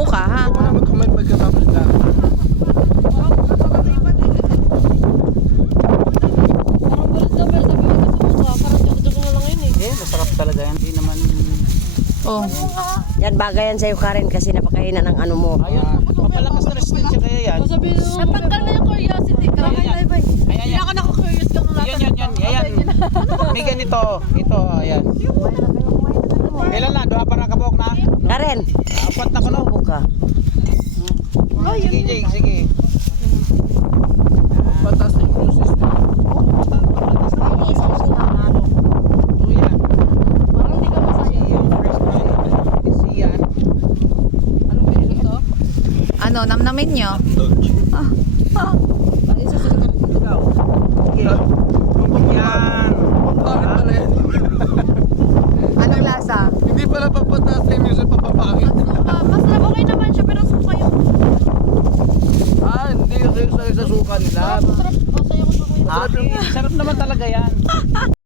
mo ka, ha? Huwag mo na magkamay pagkatapos na. Masarap talaga yan. Hindi naman... Oh. Yan bagay yan sa'yo Karen kasi napakahina ng ano mo. Ayun, mapalakas na resistensya kaya yan. Natanggal na yung curiosity ko. Ayan. Hindi ako naku-curious kung Yan. May ganito. Ito, ayan. Kailan na? Doha para kabok na? Karen, Apat na ko no? buka. Sige, Jake, sige. Patas na yung system. Ito yan. Parang hindi ka masaya. Isi yan. Anong binili ko? Ano, namnamin nyo? Sige. Yan. Pangit pala yan. Anong lasa? Hindi pala pagpatas na yung minsan papapangit. Masarap, okay naman siya pero suka yung... Hindi kasi sa suka nila. Masarap, masaya ko sa kuya. Sarap naman talaga yan.